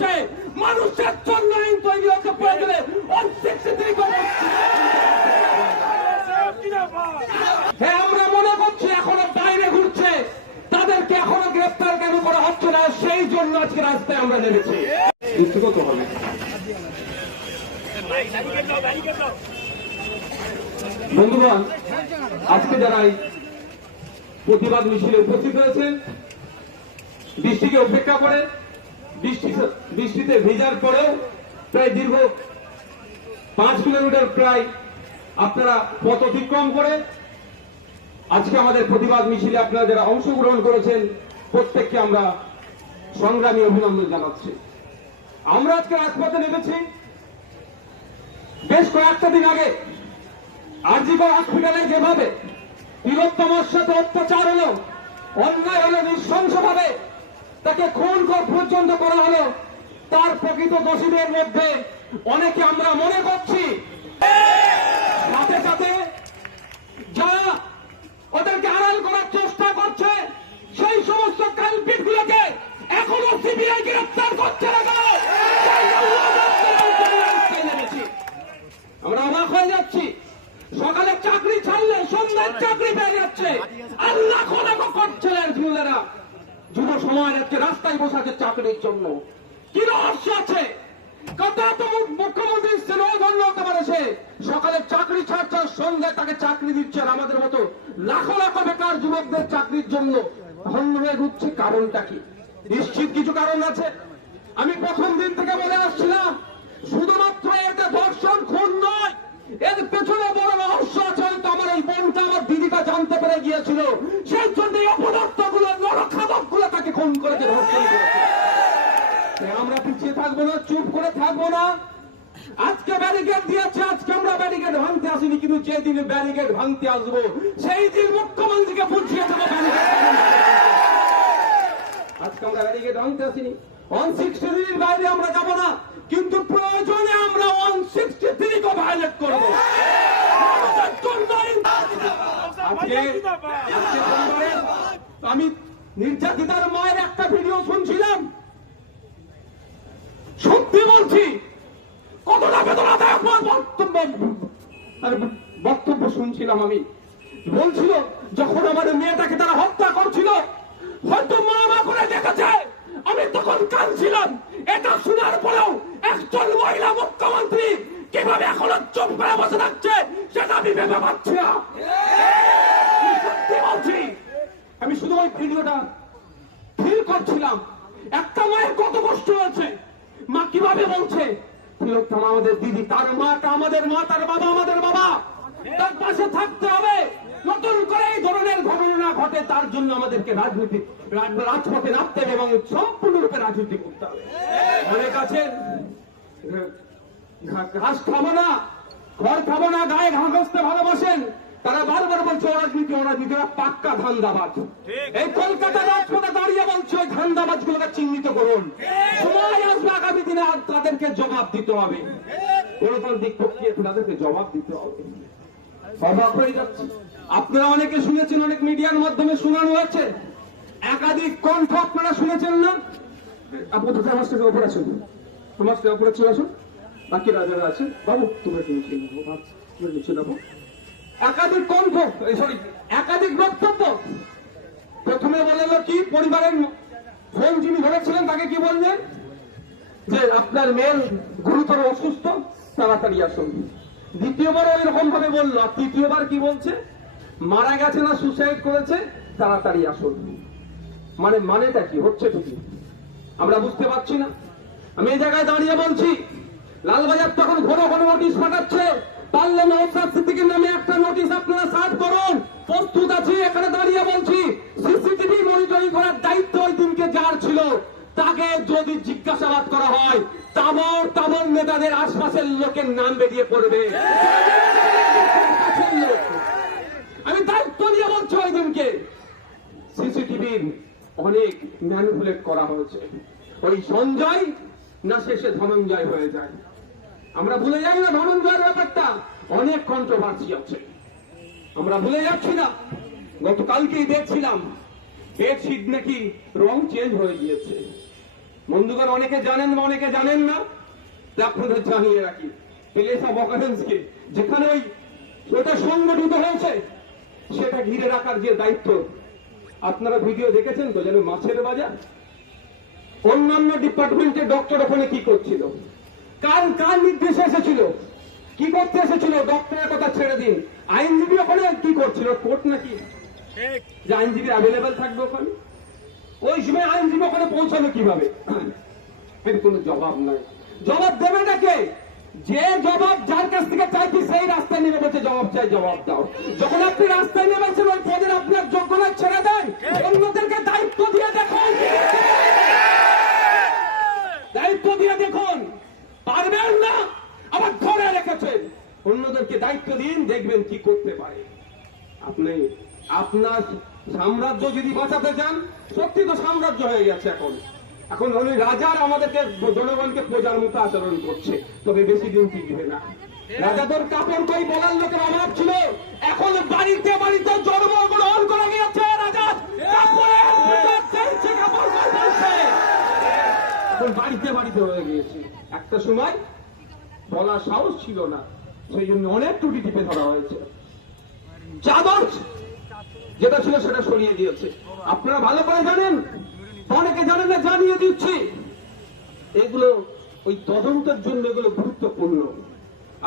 হচ্ছে মানুষের জন্য আইন তৈরি হচ্ছে প্রয়োজনে হ্যাঁ আমরা মনে করছি এখনও বাইরে ঘুরছে। তাদেরকে এখনও গ্রেফতার কেন করা হচ্ছে না? সেই জন্য আজকে রাস্তায় আমরা নেমেছি। হবে? বন্ধুগণ আজকে যারা প্রতিবাদ মিছিলে উপস্থিত হয়েছেন দৃষ্টিকে উপেক্ষা করে বৃষ্টি বৃষ্টিতে ভেজার পরেও প্রায় দীর্ঘ পাঁচ কিলোমিটার প্রায় আপনারা পথ অতিক্রম করে আজকে আমাদের প্রতিবাদ মিছিলে আপনারা যারা অংশগ্রহণ করেছেন, প্রত্যেককে আমরা সংগ্রামী অভিনন্দন জানাচ্ছি। আমরা আজকে রাজপথে নেমেছি। বেশ কয়েকটা দিন আগে আরজিকর হসপিটালে যেভাবে তিলোত্তমর সাথে অত্যাচার হলো, অন্যায় হলো নৃশংসভাবে তাকে খুন পর্যন্ত করা হলো। তার প্রকৃত দোষীদের মধ্যে অনেকে আমরা মনে করছি। সাথে সাথে যারা ওদেরকে আড়াল করার চেষ্টা করছে সেই সমস্ত কালপিট গুলোকে এখনও সিবিআই গ্রেপ্তার করছে না কেন সেই জন্য আমরা রাস্তায় নেমেছি। আমরা অবাক হয়ে যাচ্ছি সকালে চাকরি ছাড়লে সন্ধ্যায় চাকরি পেয়ে যাচ্ছে আল্লাহ খোলাকো করছে না যুবকেরা যুব সমাজ আজকে রাস্তায় বসে আছে চাকরির জন্য কি রহস্য আছে সকালে চাকরি ছাড়ছে, সন্ধ্যায় তাকে চাকরি দিচ্ছে আর আমাদের মতো বেকার যুবকদের চাকরির জন্য ঘুরছে কারণটা কি? নিশ্চিত কিছু কারণ আছে? আমি প্রথম দিন থেকে বলে আসছিলাম, শুধুমাত্র এতে ধর্ষণ, খুন নয়, এর পেছনে বড় রহস্য আছে। আমার এই বোনটা আমার দিদিটা জানতে পেরে গিয়েছিল। সেই জন্য এই অপদার্থ নরখাদকগুলো তাকে খুন করেছে ধর্ষণ করেছে তাই আমরা পিছিয়ে থাকব না চুপ করে থাকব না। আজকে ব্যারিকেড দিয়েছে, আজকে আমরা ব্যারিকেড ভাঙতে আসিনি, কিন্তু যে দিনে ব্যারিকেড ভাঙতে আসব, সেই দিন মুখ্যমন্ত্রীকে বুঝিয়ে দেবো আজকে আমরা ব্যারিকেড ভাঙতে আসিনি। ওয়ান সিক্সটি থ্রির বাইরে আমরা যাব না, কিন্তু প্রয়োজনে আমরা ওয়ান সিক্সটি থ্রি কে ভায়োলেট করব। আমি নির্যাতিতার মায়ের একটা ভিডিও শুনছিলাম সত্যি বলছি, কতটা বেদনাদায়ক বক্তব্য বক্তব্য শুনছিলাম আমি। বলছিল, যখন আমার মেয়েটাকে তারা হত্যা করছিল, হয়তো মা মা করে দেখেছে, আমি তখন কাঁদছিলাম। এটা শোনার পরেও একজন মহিলা মুখ্যমন্ত্রী কীভাবে এখনও চুপ করে বসে থাকছে, সেটা আমি ভেবে পাচ্ছি না আমি সত্যি বলছি আমি শুধু ওই ভিডিওটা ফিল করছিলাম একটা মায়ের কত কষ্ট হয়েছে মা কীভাবে বলছে, তিলোত্তমা আমাদের দিদি, তার মাটা আমাদের মা, তার বাবা আমাদের বাবা। তার পাশে থাকতে হবে। নতুন করে এই ধরনের ঘটনা ঘটে, তার জন্য আমাদেরকে রাজনীতি, রাজ- রাজপথে নামতে হবে এবং সম্পূর্ণরূপে রাজনীতি করতে হবে। অনেক আছে। ঘাস খাব না, ঘর খাব না, গায়ে ঘাস ভালোবাসেন। তারা বারবার বলছে অরাজনীতি অরাজনীতি ওরা পাক্কা ধান্দাবাজ। এই কলকাতা রাজপথে দাঁড়িয়ে বলছে ওই ধান্দাবাজ গুলোকে চিহ্নিত করুন। সময় আসবে আগামী দিনে তাদেরকে জবাব দিতে হবে। গণতান্ত্রিক প্রক্রিয়া তাদেরকে জবাব দিতে হবে। অবাক হয়ে যাচ্ছে। আপনারা অনেকে শুনেছেন অনেক মিডিয়ার মাধ্যমে শোনানো হয়েছে। একাধিক কণ্ঠ আপনারা শুনেছেন না? আপাতত আমার থেকে ওপর আসুন তোমার ওপরে চলে আসুন। বাকি রাজারা আছে। বাবু তোমরা নিচে নিচে নামো একাধিক কণ্ঠ সরি একাধিক বক্তব্য। প্রথমে বলল কি? পরিবারের ফোন যিনি ধরেছিলেন তাকে কি বললেন? যে আপনার মেয়ের গুরুতর অসুস্থ, তাড়াতাড়ি আসুন। দ্বিতীয়বারও এরকম ভাবে বলল তৃতীয়বার কি বলছে? মারা গেছে না সুসাইড করেছে, তাড়াতাড়ি আসুন। মানে মানেটা কি? হচ্ছে কি? আমরা বুঝতে পারছি না। আমি এই জায়গায় দাঁড়িয়ে বলছি, লালবাজার তখন ঘন ঘন নোটিশ পাঠাচ্ছে। পারলে সিদ্দিকের নামে একটা নোটিশ আপনারা করুন। প্রস্তুত আছি, এখানে দাঁড়িয়ে বলছি সিসিটিভি মনিটরিং করার দায়িত্ব ওই দিনকে যার ছিল? তাকে যদি জিজ্ঞাসাবাদ করা হয় তাবর তাবর নেতাদের আশপাশের লোকের নাম বেরিয়ে পড়বে। আমি দায়িত্ব নিয়ে বলছি ওই দিনকে। সিসিটিভির অনেক ম্যানিপুলেট করা হয়েছে। ওই সঞ্জয় না শেষে ধনঞ্জয় হয়ে যায়। আমরা ভুলে যাই না ধনঞ্জয়ের ব্যাপারটা। অনেক কন্ট্রোভার্সি আছে। আমরা ভুলে যাচ্ছি না। গতকালকেই দেখছিলাম। বেডশিট নাকি রং চেঞ্জ হয়ে গিয়েছে। বন্ধুগণ, অনেকে জানেন বা অনেকে জানেন না, তা আপনাদের জানিয়ে রাখি। প্লেস অফ অকারেন্সকে যেখানে ওই ওটা সংগঠিত হয়েছে, সেটা ঘিরে রাখার যে দায়িত্ব, আপনারা ভিডিও দেখেছেন তো, যেন মাছের বাজার? অন্যান্য ডিপার্টমেন্টের ডক্টর ওখানে কি করছিল? কার কার নির্দেশে এসেছিল? কি করতে এসেছিল? ডক্টরের কথা ছেড়ে দিন আইনজীবী ওখানে কি করছিল? কোর্ট নাকি? যে আইনজীবী অ্যাভেলেবেল থাকবে ওখানে? ওই সময় আইনজীবী ওখানে পৌঁছানো কীভাবে? এর কোনো জবাব নাই। জবাব দেবে নাকে যে জবাব যার কাছ থেকে চাইছি সেই রাস্তায় নেমে বলছে জবাব চাই জবাব দাও। যখন আপনি রাস্তায় নেমেছেন ওই পদের আপনার যোগ্যতা ছেড়ে দেন অন্যদেরকে দায়িত্ব দিয়ে দেখুন দায়িত্ব দিয়ে দেখুন পারবেন না আবার ধরে রেখেছেন অন্যদেরকে দায়িত্ব দিন দেখবেন কি করতে পারে আপনি আপনার সাম্রাজ্য যদি বাঁচাতে চান, সত্যি তো সাম্রাজ্য হয়ে গেছে এখন। এখন উনি রাজার আমাদেরকে জনগণকে প্রজার মতো আচরণ করছে, তবে বেশি দিন টিকবে না। রাজাদের কাপড় কই বলার লোকের অভাব ছিল, এখন বাড়িতে বাড়িতে জন্মগ্রহণ করে গিয়েছে এখন বাড়িতে বাড়িতে হয়ে গিয়েছে। একটা সময় বলার সাহস ছিল না, সেই জন্য অনেক ত্রুটি টিপে ধরা হয়েছে। চাদর যেটা ছিল সেটা সরিয়ে দিয়েছে। আপনারা ভালো করে জানেন, অনেকে জানেন না, জানিয়ে দিচ্ছি। এগুলো ওই তদন্তের জন্য এগুলো গুরুত্বপূর্ণ।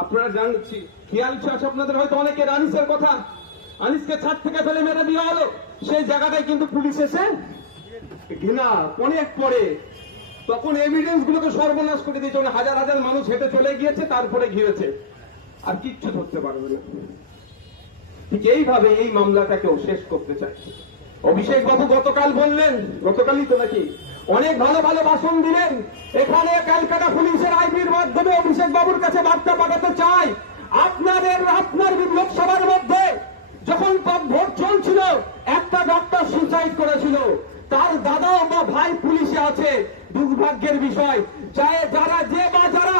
আপনারা জানছি খেয়াল আছে আপনাদের? হয়তো অনেকের আনিসের কথা। আনিসকে ছাদ থেকে ফেলে মেরে দেওয়া হলো। সেই জায়গাটায় কিন্তু পুলিশ এসে ঘৃণা, অনেক পরে তখন এভিডেন্স গুলোকে সর্বনাশ করে দিয়েছে। হাজার হাজার মানুষ হেঁটে চলে গিয়েছে, তারপরে ঘিরেছে। আর কিচ্ছু ধরতে পারবে না। ঠিক এইভাবে এই মামলাটাকেও শেষ করতে চাই অভিষেক বাবু গতকাল বললেন, গতকালই তো নাকি, অনেক ভালো ভালো ভাষণ দিলেন, এখানে ক্যালকাটা পুলিশের আইবির মাধ্যমে অভিষেক বাবুর কাছে বার্তা পাঠাতে চাই। আপনাদের, আপনার লোকসভার মধ্যে যখন ভোট চলছিল, একটা ডক্টর সুসাইড করেছিল। তার দাদা বা ভাই পুলিশে আছে, দুর্ভাগ্যের বিষয়। যারা যে বা যারা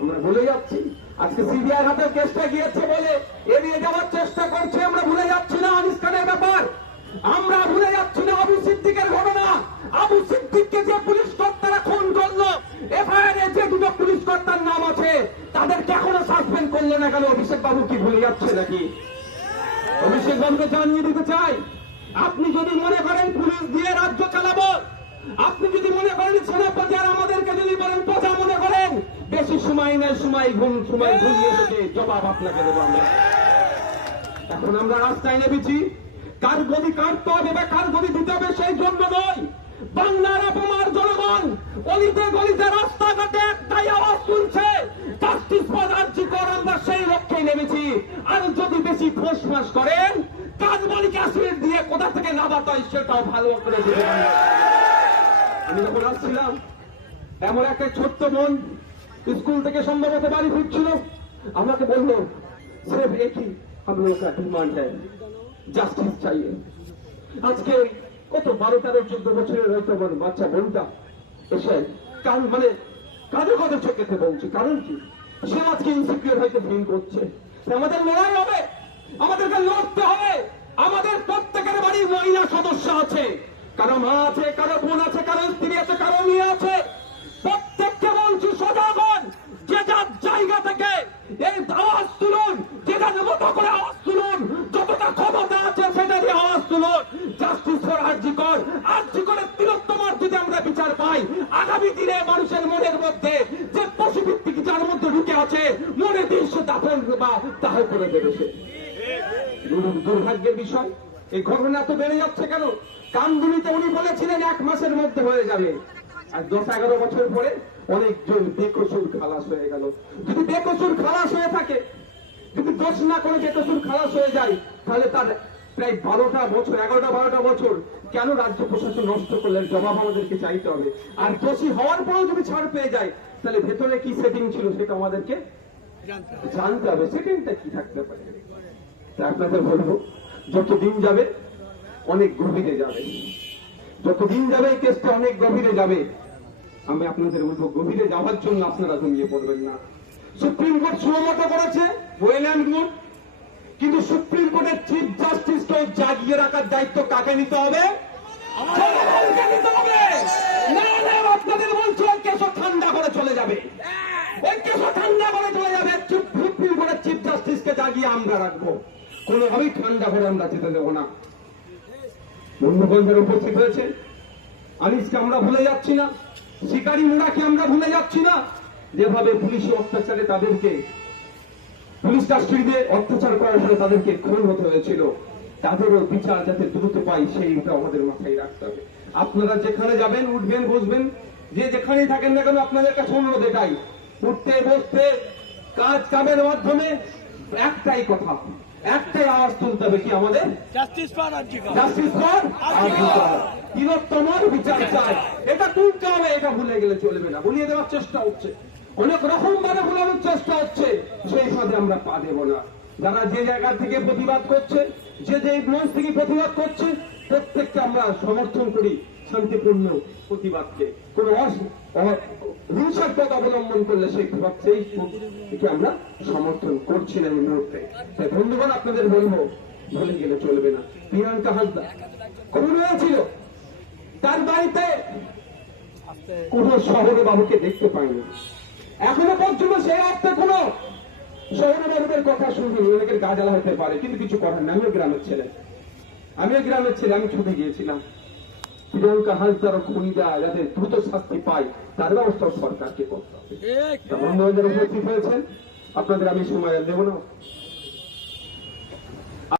আমরা ভুলে যাচ্ছি। আজকে সিবিআই হাতে কেসটা গিয়েছে বলে এড়িয়ে যাওয়ার চেষ্টা করছে, আমরা ভুলে যাচ্ছি না আনিস ব্যাপার। আমরা ভুলে যাচ্ছি না আবু সিদ্দিকের ঘটনা। আবু সিদ্দিককে যে পুলিশ কর্তারা খুন করল, এফআইআর এ যে দুটো পুলিশ কর্তার নাম আছে, তাদেরকে এখনও সাসপেন্ড করল না কেন? অভিষেক বাবু কি ভুলে যাচ্ছে নাকি? অভিষেক বাবুকে জানিয়ে দিতে চাই, আপনি যদি মনে করেন পুলিশ দিয়ে রাজ্য চালাবো আপনি যদি মনে করেন সেনাপতি আর আমাদেরকে যদি বলেন প্রজা মনে করেন বেশি সময় ঘুম, সময় ঘুমিয়ে থেকে জবাব আপনাকে দেবো আমরা। এখন আমরা রাস্তায় নেমেছি। কার গদি কাটতে হবে বা কার গদি দিতে হবে সেই জন্য নয়। বাংলার অপমার জনগণ, অলিতে গলিতে রাস্তাঘাটে একটাই আওয়াজ শুনছে জাস্টিস পদার্থী কর আমরা সেই লক্ষ্যে নেমেছি। আর যদি বেশি ফাঁস করেন কাজবাড়ি ক্যাসিড দিয়ে কোথা থেকে নাবাত হয় সেটাও ভালো করে দিতে আমি যখন আসছিলাম, এমন একটা ছোট্ট বোন স্কুল থেকে সম্ভবত বাড়ি ফিরছিল আমাকে বললো सिर्फ एक ही हम लोगों का डिमांड है জাস্টিস চাইয়ে আজকে ওই কত বারো তেরো চোদ্দ বছরের হয়তো আমার বাচ্চা বোনটা এসে কারণ মানে কাজে কাজে চোখেতে বলছে কারণ কি সে আজকে ইনসিকিউর হয়তো ফিল করছে তা আমাদের লড়াই হবে আমাদেরকে লড়তে হবে আমাদের প্রত্যেকের বাড়ির মহিলা সদস্য আছে কারো মা আছে কারো বোন আছে কারো স্ত্রী আছে কারো মেয়ে আছে করে আওয়াজ তুলুন। যতটা ক্ষমতা আছে সেটা দিয়ে আওয়াজ তুলুন। জাস্টিস ফর আর্জি কর আর্জি করে তিলোত্তমার যদি আমরা বিচার পাই। আগামী দিনে মানুষের মনের মধ্যে যে পশুভিত্তিক যার মধ্যে ঢুকে আছে মনে দিন সে বা দাহ করে দেবে দুর্ভাগ্যের বিষয়, এই ঘটনা তো বেড়ে যাচ্ছে কেন? কামদুনিতে উনি বলেছিলেন, এক মাসের মধ্যে হয়ে যাবে। আর দশ এগারো বছর পরে অনেকজন বেকসুর খালাস হয়ে গেল। যদি বেকসুর খালাস হয়ে থাকে যদি দোষ না করে বেকসুর খালাস হয়ে যায় তাহলে তার প্রায় বারোটা বছর এগারোটা বারোটা বছর কেন রাজ্য প্রশাসন নষ্ট করলেন? জবাব আমাদেরকে চাইতে হবে। আর দোষী হওয়ার পরেও যদি ছাড় পেয়ে যায় তাহলে ভেতরে কি সেটিং ছিল সেটা আমাদেরকে জানতে হবে। সেটিংটা কি থাকতে পারে? তা আপনাদের বলব যত দিন যাবে অনেক গভীরে যাবে। যত দিন যাবে এই কেসটা অনেক গভীরে যাবে। আমি আপনাদের বলব গভীরে যাওয়ার জন্য আপনারা ঘুমিয়ে পড়বেন না। সুপ্রিম কোর্ট সুমতো করেছে ওয়েল অ্যান্ড গুড কিন্তু সুপ্রিম কোর্টের চিফ জাস্টিসকে জাগিয়ে রাখার দায়িত্ব কাকে নিতে হবে? ঠান্ডা করে আমরা ভুলে যাচ্ছি না। শিকারী মুড়াকে আমরা ভুলে যাচ্ছি না? যেভাবে পুলিশি অত্যাচারে তাদেরকে পুলিশ কাস্টডিতে অত্যাচার করার ফলে তাদেরকে খুন হতে হয়েছিল তাদেরও বিচার যাতে দ্রুত পাই সেইটা আমাদের মাথায় রাখতে হবে। আপনারা যেখানে যাবেন উঠবেন বসবেন যে যেখানেই থাকেন না কেন আপনাদের কাছে অনুরোধ এটাই উঠতে বসতে কাজ কামের মাধ্যমে একটাই কথা একটাই আওয়াজ তুলতে হবে কি আমাদের? জাস্টিস ফর জাস্টিস ফর তিলোত্তমার বিচার চাই। এটা তুলতে হবে এটা ভুলে গেলে চলবে না। ভুলিয়ে দেওয়ার চেষ্টা হচ্ছে। অনেক রকম ভাবে ভুলানোর চেষ্টা হচ্ছে, সেই ফাঁদে আমরা পা দেব না। যারা যে জায়গা থেকে প্রতিবাদ করছে, যে যে মঞ্চ থেকে প্রতিবাদ করছে, প্রত্যেককে আমরা সমর্থন করি শান্তিপূর্ণ প্রতিবাদকে। কোন হিংসার পথ অবলম্বন করলে সেই সেই কে আমরা সমর্থন করছি না এই মুহূর্তে। তাই বন্ধুগণ, আপনাদের বলব, ভুলে গেলে চলবে না। প্রিয়াঙ্কা হাসদা খুন হয়েছিল? তার বাড়িতে কোন শহরে বাবুকে দেখতে পাইনি এখনও পর্যন্ত সেই অর্থে কোন শহরে বাবুদের কথা শুনিনি অনেকের গাজালা হতে পারে কিন্তু কিছু করার না আমিও গ্রামের ছেলে। আমিও গ্রামের ছেলে আমি ছুটে গিয়েছিলাম। প্রিয়াঙ্কা খুনি খুনিরা যাতে দ্রুত শাস্তি পায় তার ব্যবস্থা সরকারকে করতে হবে। বন্ধু উপস্থিত হয়েছেন? আপনাদের আমি সময় দেব না।